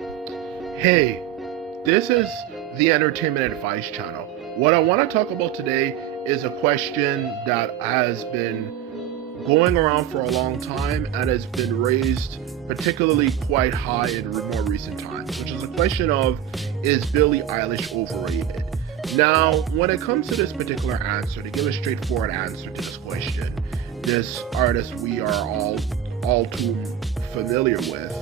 Hey, this is the Entertainment Advice Channel. What I want to talk about today is a question that has been going around for a long time and has been raised particularly quite high in more recent times, which is a question of, is Billie Eilish overrated? Now, when it comes to this particular answer, to give a straightforward answer to this question, this artist we are all too familiar with,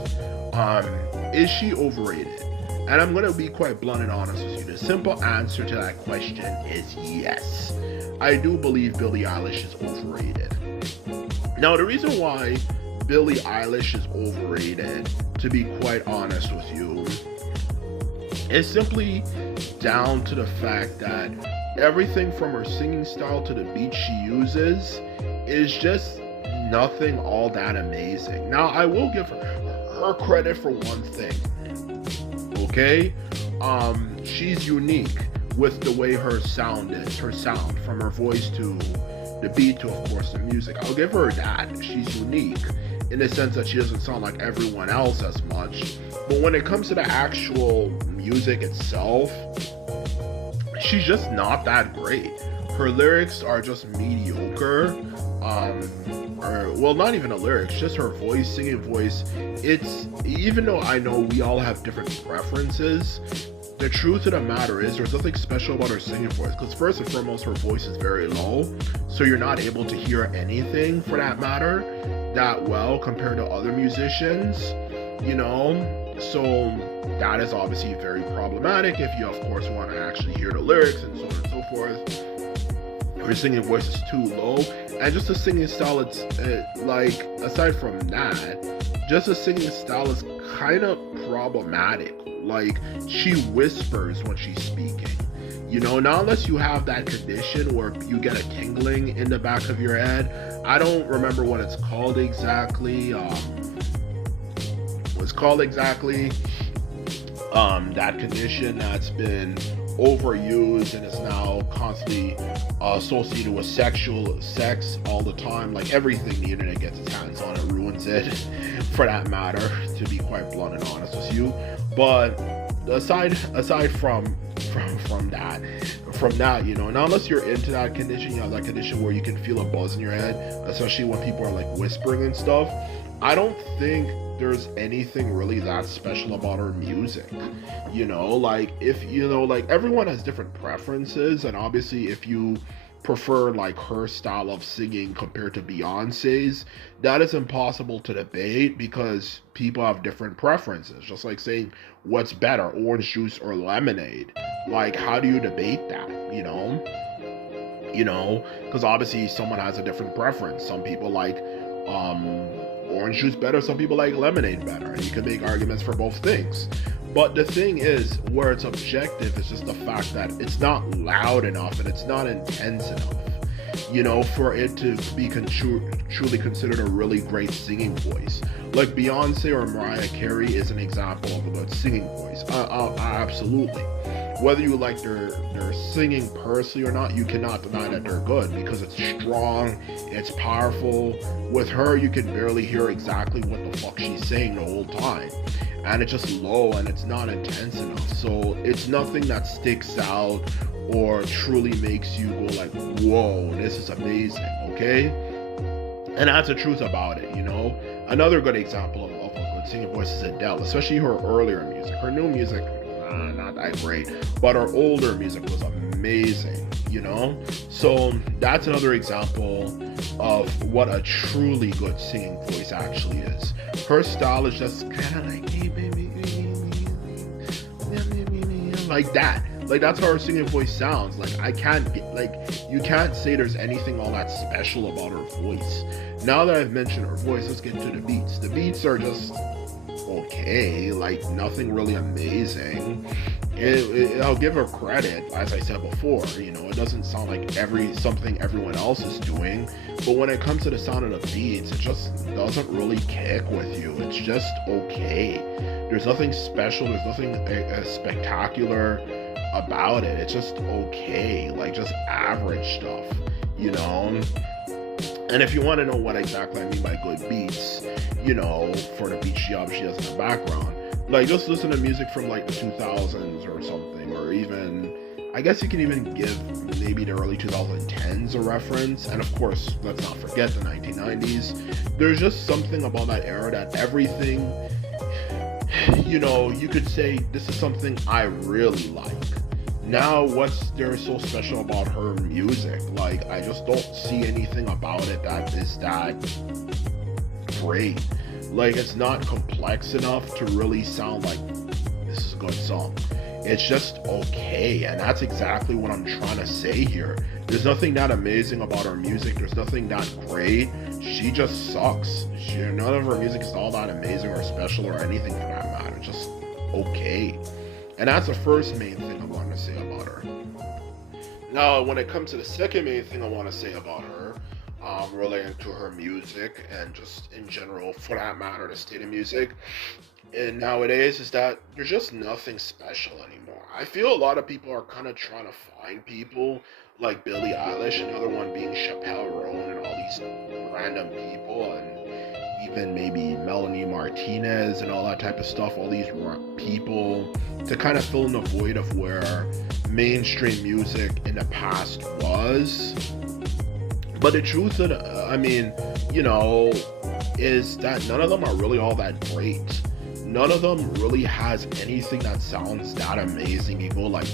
is she overrated? And I'm going to be quite blunt and honest with you. The simple answer to that question is yes. I do believe Billie Eilish is overrated. Now, the reason why Billie Eilish is overrated, to be quite honest with you, is simply down to the fact that everything from her singing style to the beat she uses is just nothing all that amazing. Now, I will give her credit for one thing. Okay, she's unique with the way her sound from her voice to the beat to, of course, the music. I'll give her that. She's unique in the sense that she doesn't sound like everyone else as much. But when it comes to the actual music itself, she's just not that great. Her lyrics are just mediocre. Or, well, not even the lyrics, just her voice, singing voice. It's, even though I know we all have different preferences, the truth of the matter is there's nothing special about her singing voice, because first and foremost, her voice is very low, so you're not able to hear anything, for that matter, that well compared to other musicians, you know. So that is obviously very problematic if you, of course, want to actually hear the lyrics and so on and so forth. Her singing voice is too low, and just the singing style, it's like, aside from that, just the singing style is kind of problematic. Like, she whispers when she's speaking, you know. Not unless you have that condition where you get a tingling in the back of your head. I don't remember what it's called exactly. That condition that's been overused and is now constantly associated with sex all the time. Like, everything the internet gets its hands on, it ruins it, for that matter, to be quite blunt and honest with you. But aside from that, you know, not unless you're into that condition, you have that condition where you can feel a buzz in your head, especially when people are like whispering and stuff. I don't think there's anything really that special about her music, you know. Like, if you know, like, everyone has different preferences, and obviously if you prefer like her style of singing compared to Beyonce's, that is impossible to debate because people have different preferences. Just like saying what's better, orange juice or lemonade. Like, how do you debate that, you know? Because obviously someone has a different preference. Some people like orange juice better, some people like lemonade better, and you can make arguments for both things. But the thing is, where it's objective is just the fact that it's not loud enough and it's not intense enough, you know, for it to be truly considered a really great singing voice. Like, Beyonce or Mariah Carey is an example of a good singing voice. Absolutely. Whether you like their singing personally or not, you cannot deny that they're good because it's strong, it's powerful. With her, you can barely hear exactly what the fuck she's saying the whole time. And it's just low and it's not intense enough. So it's nothing that sticks out or truly makes you go like, whoa, this is amazing, okay? And that's the truth about it, you know? Another good example of a good singing voice is Adele, especially her earlier music. Her new music, not that great, but her older music was amazing, you know. So that's another example of what a truly good singing voice actually is. Her style is just kind of like, hey baby, like that. Like, that's how her singing voice sounds. Like, you can't say there's anything all that special about her voice. Now that I've mentioned her voice, let's get to the beats. The beats are just okay, like, nothing really amazing. I'll give her credit, as I said before, you know, it doesn't sound like something everyone else is doing, but when it comes to the sound of the beats, it just doesn't really kick with you. It's just okay. There's nothing special, there's nothing spectacular about it. It's just okay, like, just average stuff, you know. And if you want to know what exactly I mean by good beats, you know, for the beats she obviously has in the background, Like, just listen to music from like the 2000s or something, or even, I guess you can even give maybe the early 2010s a reference. And of course, let's not forget the 1990s. There's just something about that era that everything, you could say this is something I really like. Now, what's there so special about her music? Like, I just don't see anything about it that is that great. Like, it's not complex enough to really sound like this is a good song. It's just okay, and that's exactly what I'm trying to say here. There's nothing that amazing about her music. There's nothing that great. She just sucks. None of her music is all that amazing or special or anything for that matter. Just okay. And that's the first main thing I want to say about her. Now, when it comes to the second main thing I want to say about her, relating to her music and just in general, for that matter, the state of music, and nowadays is that there's just nothing special anymore. I feel a lot of people are kind of trying to find people like Billie Eilish, another one being Chappelle Roan, and all these random people, and even maybe Melanie Martinez and all that type of stuff, all these people to kind of fill in the void of where mainstream music in the past was. But the truth of is that none of them are really all that great. None of them really has anything that sounds that amazing. You go like,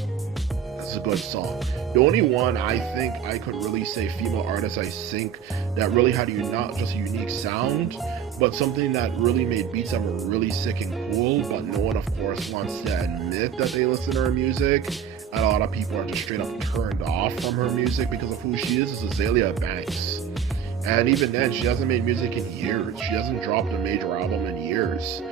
that's a good song. The only one I think I could really say female artist I think that really had not just a unique sound, but something that really made beats that were really sick and cool, but no one of course wants to admit that they listen to her music. And a lot of people are just straight up turned off from her music because of who she is Azalea Banks. And even then, she hasn't made music in years. She hasn't dropped a major album in years.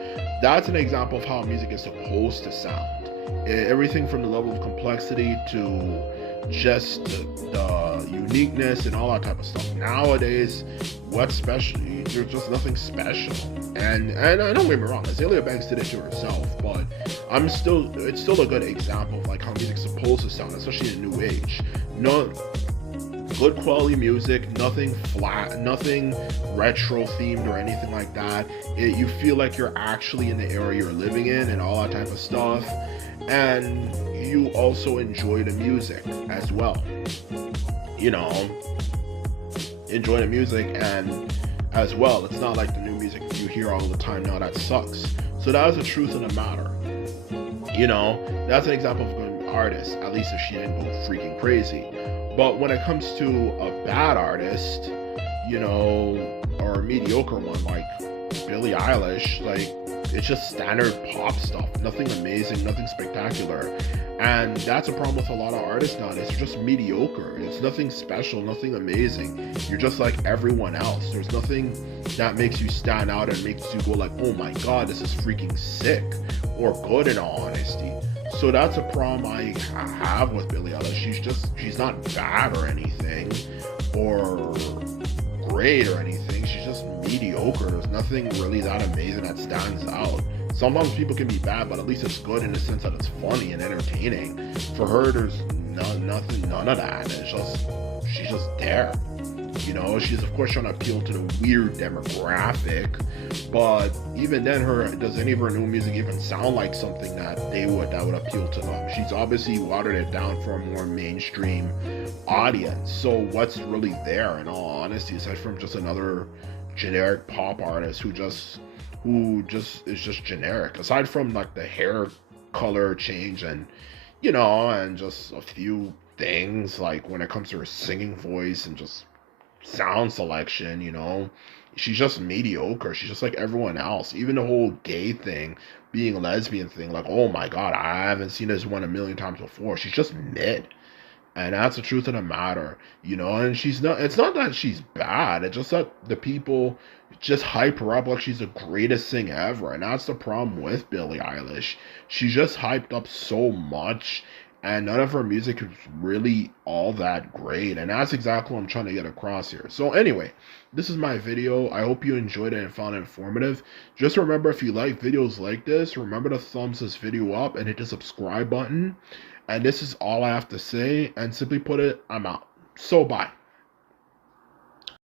That's an example of how music is supposed to sound. Everything from the level of complexity to just the uniqueness and all that type of stuff. Nowadays, what's special? There's just nothing special. And don't get me wrong, Azalea Banks did it to herself, but it's still a good example of like how music's supposed to sound, especially in the new age. No good quality music, nothing flat, nothing retro themed or anything like that. You feel like you're actually in the era you're living in and all that type of stuff. And you also enjoy the music as well. Enjoy the music and as well. It's not like the new music you hear all the time now that sucks. So that is the truth of the matter. That's an example of a good artist, at least if she didn't go freaking crazy. But when it comes to a bad artist, or a mediocre one like Billie Eilish, like, it's just standard pop stuff. Nothing amazing, nothing spectacular. And that's a problem with a lot of artists nowadays. They're just mediocre. It's nothing special, nothing amazing. You're just like everyone else. There's nothing that makes you stand out and makes you go like, oh my god, this is freaking sick or good in all honesty. So that's a problem I have with Billie Eilish. She's not bad or anything or great or anything. She's just mediocre. There's nothing really that amazing that stands out. Sometimes people can be bad, but at least it's good in the sense that it's funny and entertaining. For her, there's none of that. She's just there. She's of course trying to appeal to the weird demographic, but even then, does any of her new music even sound like something that would appeal to them? She's obviously watered it down for a more mainstream audience. So what's really there, in all honesty, aside from just another generic pop artist who just is just generic, aside from like the hair color change and and just a few things like when it comes to her singing voice and just sound selection, she's just mediocre. She's just like everyone else. Even the whole gay thing, being a lesbian thing, like, oh my god, I haven't seen this one a million times before. She's just mid. And that's the truth of the matter, and it's not that she's bad, it's just that the people just hype her up like she's the greatest thing ever. And that's the problem with Billie Eilish. She's just hyped up so much, and none of her music is really all that great. And that's exactly what I'm trying to get across here. So anyway, this is my video. I hope you enjoyed it and found it informative. Just remember, if you like videos like this, remember to thumbs this video up and hit the subscribe button. And this is all I have to say. And simply put it, I'm out. So bye.